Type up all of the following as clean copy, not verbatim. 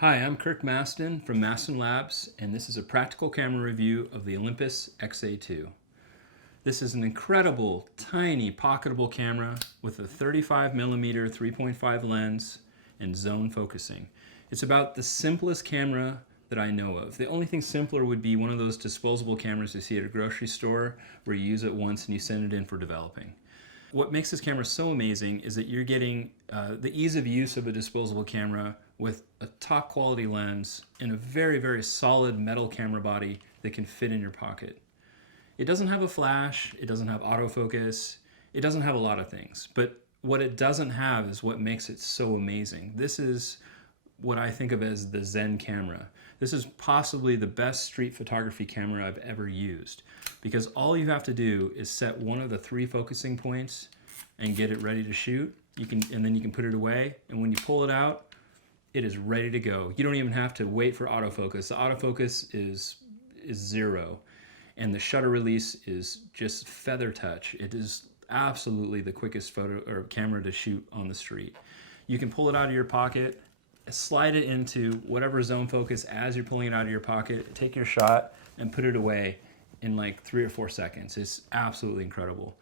Hi, I'm Kirk Mastin from Mastin Labs, and this is a practical camera review of the Olympus XA2. This is an incredible, tiny, pocketable camera with a 35mm 3.5 lens and zone focusing. It's about the simplest camera that I know of. The only thing simpler would be one of those disposable cameras you see at a grocery store where you use it once and you send it in for developing. What makes this camera so amazing is that you're getting the ease of use of a disposable camera with a top quality lens and a very, very solid metal camera body that can fit in your pocket. It doesn't have a flash, it doesn't have autofocus, it doesn't have a lot of things, but what it doesn't have is what makes it so amazing. This is what I think of as the Zen camera. This is possibly the best street photography camera I've ever used, because all you have to do is set one of the 3 focusing points and get it ready to shoot. And then you can put it away, and when you pull it out, it is ready to go. You don't even have to wait for autofocus. The autofocus is 0, and the shutter release is just feather touch. It is absolutely the quickest photo or camera to shoot on the street. You can pull it out of your pocket, slide it into whatever zone focus as you're pulling it out of your pocket, take your shot, and put it away in like 3 or 4 seconds. It's absolutely incredible.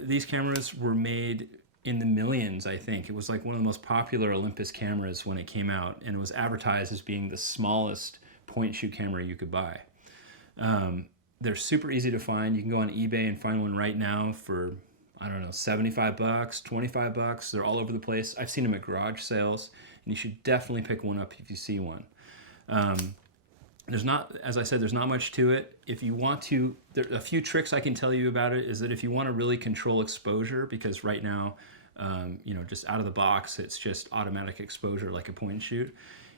These cameras were made in the millions, I think. It was like one of the most popular Olympus cameras when it came out, and it was advertised as being the smallest point shoot camera you could buy. They're super easy to find. You can go on eBay and find one right now for, I don't know, 75 bucks, 25 bucks. They're all over the place. I've seen them at garage sales, and you should definitely pick one up if you see one. There's not, as I said, there's not much to it. If you want to, a few tricks I can tell you about it is that if you want to really control exposure, because right now, just out of the box, it's just automatic exposure like a point and shoot,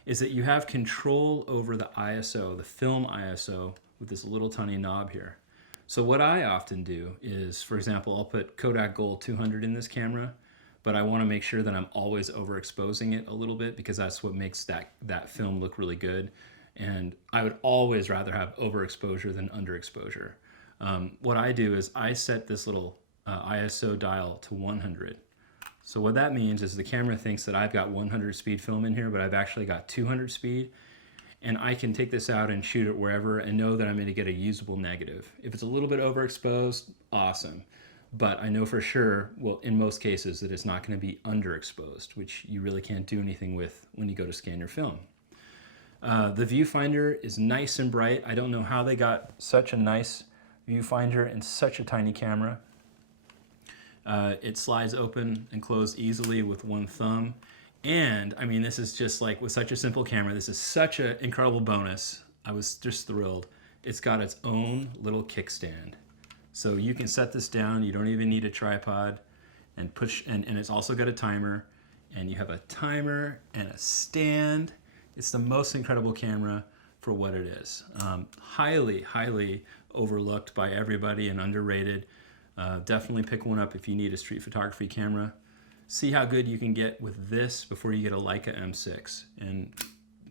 is that you have control over the ISO, the film ISO, with this little tiny knob here. So what I often do is, for example, I'll put Kodak Gold 200 in this camera, but I want to make sure that I'm always overexposing it a little bit, because that's what makes that film look really good. And I would always rather have overexposure than underexposure. What I do is I set this little ISO dial to 100. So what that means is the camera thinks that I've got 100 speed film in here, but I've actually got 200 speed. And I can take this out and shoot it wherever and know that I'm going to get a usable negative. If it's a little bit overexposed, awesome. But I know for sure, well, in most cases, that it's not going to be underexposed, which you really can't do anything with when you go to scan your film. The viewfinder is nice and bright. I don't know how they got such a nice viewfinder in such a tiny camera. It slides open and closed easily with one thumb. And I mean, this is just like, with such a simple camera, this is such an incredible bonus. I was just thrilled. It's got its own little kickstand. So you can set this down. You don't even need a tripod, and push, and it's also got a timer, and you have a timer and a stand. It's the most incredible camera for what it is. Highly, highly overlooked by everybody and underrated. Definitely pick one up if you need a street photography camera. See how good you can get with this before you get a Leica M6. And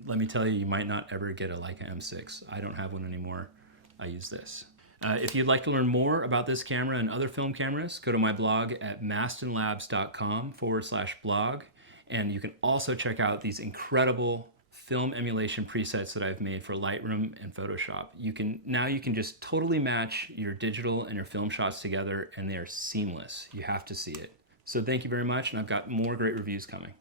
let me tell you, you might not ever get a Leica M6. I don't have one anymore. I use this. If you'd like to learn more about this camera and other film cameras, go to my blog at mastinlabs.com/blog. And you can also check out these incredible film emulation presets that I've made for Lightroom and Photoshop. Now you can just totally match your digital and your film shots together, and they are seamless. You have to see it. So thank you very much, and I've got more great reviews coming.